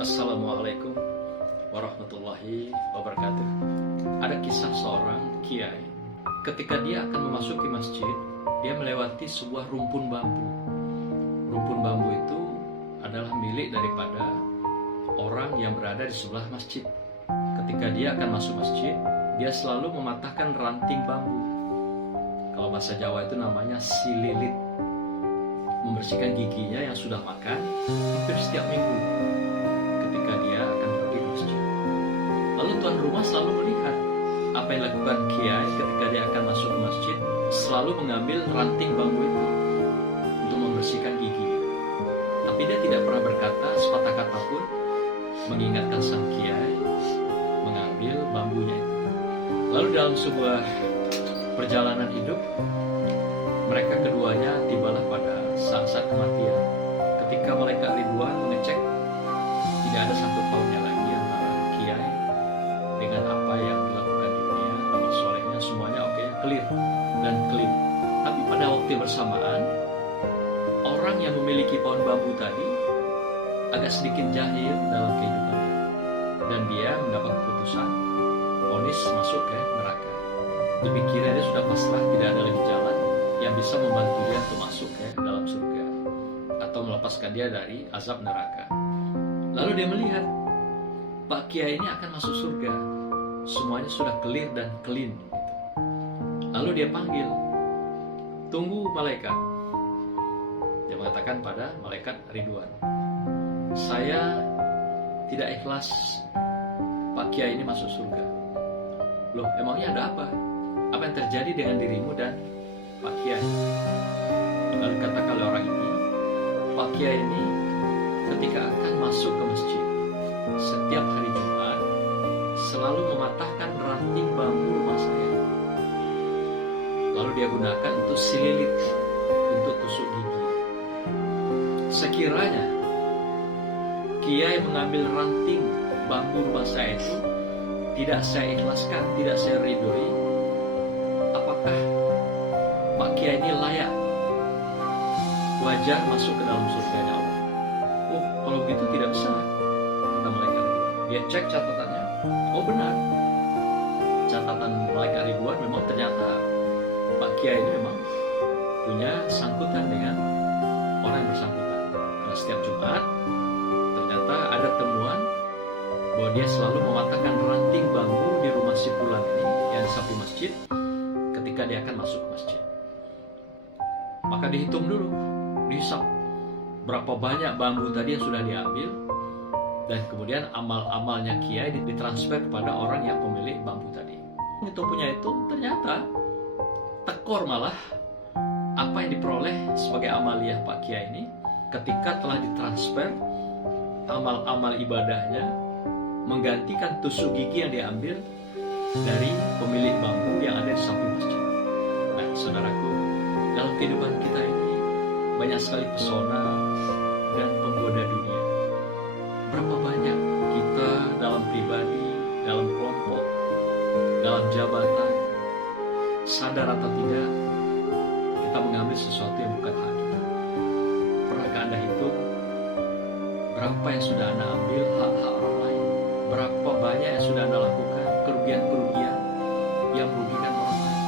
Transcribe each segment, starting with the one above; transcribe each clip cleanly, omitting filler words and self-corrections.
Assalamualaikum warahmatullahi wabarakatuh. Ada kisah seorang kiai. Ketika dia akan memasuki masjid, dia melewati sebuah rumpun bambu. Rumpun bambu itu adalah milik daripada orang yang berada di sebelah masjid. Ketika dia akan masuk masjid, dia selalu mematahkan ranting bambu. Kalau bahasa Jawa itu namanya sililit. Membersihkan giginya yang sudah makan hampir setiap minggu ketika dia akan pergi ke masjid. Lalu tuan rumah selalu melihat apa yang dilakukan kiai ketika dia akan masuk ke masjid, selalu mengambil ranting bambu itu untuk membersihkan gigi. Tapi dia tidak pernah berkata sepatah kata pun mengingatkan sang kiai mengambil bambunya itu. Lalu dalam sebuah perjalanan hidup, mereka keduanya tibalah pada saat-saat kematian. Ketika malaikat Ridwan mengecek, tidak ada sangkut pautnya lagi antara kiai dengan apa yang dilakukan di dunia. Amal solehnya semuanya oke, clear dan clean. Tapi pada waktu bersamaan, orang yang memiliki pohon bambu tadi agak sedikit jahil dalam kehidupannya, dan dia mendapat keputusan vonis masuk ke neraka. Dipikirnya dia sudah pasrah, tidak ada lagi jalan yang bisa membantu dia untuk masuk ke dalam surga atau melepaskan dia dari azab neraka. Lalu dia melihat Pak Kiai ini akan masuk surga, semuanya sudah clear dan clean. Lalu dia panggil, tunggu malaikat. Dia mengatakan pada malaikat Ridwan, saya tidak ikhlas Pak Kiai ini masuk surga. Loh, emangnya ada apa? Apa yang terjadi dengan dirimu dan Pak Kiai? Lalu katakan oleh orang ini, Pak Kiai ini ketika akan masuk ke masjid setiap hari Jumat selalu mematahkan ranting bambu rumah saya. Lalu dia gunakan untuk sililit, untuk tusuk gigi. Sekiranya Kiai mengambil ranting bambu rumah saya itu tidak saya ikhlaskan, tidak saya ridhoi, apakah Pak Kiai ini layak wajar masuk ke dalam surga Allah? Oh, kalau begitu tidak bisa, kata malaikat Ridwan. Dia cek catatannya, oh benar, catatan malaikat Ridwan memang ternyata Pak Kiai ini memang punya sangkutan dengan orang yang bersangkutan. Karena setiap Jumat ternyata ada temuan bahwa dia selalu mematahkan ranting bambu di rumah si fulan ini yang di samping masjid ketika dia akan masuk ke masjid. Maka dihitung dulu, dihisap berapa banyak bambu tadi yang sudah diambil, dan kemudian amal-amalnya kiai ditransfer kepada orang yang pemilik bambu tadi. Itu punya itu ternyata tekor malah apa yang diperoleh sebagai amaliyah Pak Kiai ini ketika telah ditransfer amal-amal ibadahnya menggantikan tusuk gigi yang diambil dari pemilik bambu yang ada di samping masjid. Nah, saudaraku, dalam kehidupan kita ini banyak sekali pesona dan penggoda dunia. Berapa banyak kita dalam pribadi, dalam kelompok, dalam jabatan, sadar atau tidak, kita mengambil sesuatu yang bukan hak kita. Pernahkah Anda hitung berapa yang sudah Anda ambil hak-hak orang lain? Berapa banyak yang sudah Anda lakukan kerugian-kerugian yang merugikan orang lain?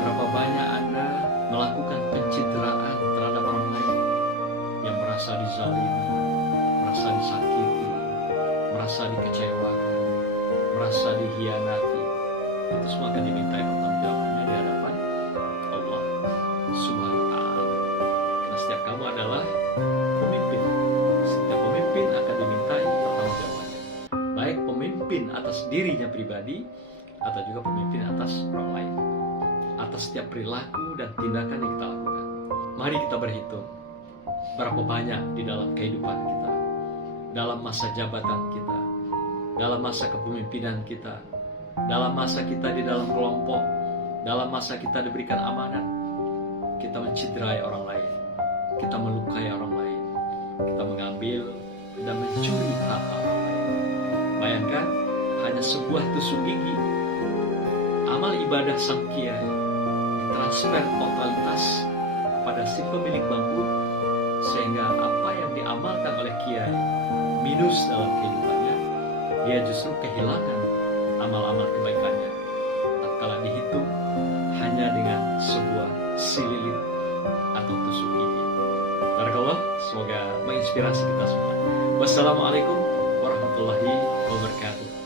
Berapa banyak Anda melakukan pencitraan terhadap orang lain yang merasa dizalimi, merasa disakiti, merasa dikecewakan, merasa dihianati? Itu semua akan dimintai pertanggungjawabannya di hadapan Allah Subhanahu wa Ta'ala. Karena setiap kamu adalah pemimpin, setiap pemimpin akan dimintai pertanggungjawabannya, baik pemimpin atas dirinya pribadi atau juga pemimpin atas orang lain, atas setiap perilaku dan tindakan yang kita lakukan. Mari kita berhitung berapa banyak di dalam kehidupan kita, dalam masa jabatan kita, dalam masa kepemimpinan kita, dalam masa kita di dalam kelompok, dalam masa kita diberikan amanat, kita menciderai orang lain, kita melukai orang lain, kita mengambil dan mencuri hak-hak orang lain. Bayangkan hanya sebuah tusuk gigi, amal ibadah sang kiai transfer totalitas kepada si pemilik bambu, sehingga apa yang diamalkan oleh kiai minus dalam kehidupannya, dia justru kehilangan amal-amal kebaikannya tatkala dihitung hanya dengan sebuah sililit atau tusuk gigi. Barakallah, semoga menginspirasi kita semua. Wassalamualaikum warahmatullahi wabarakatuh.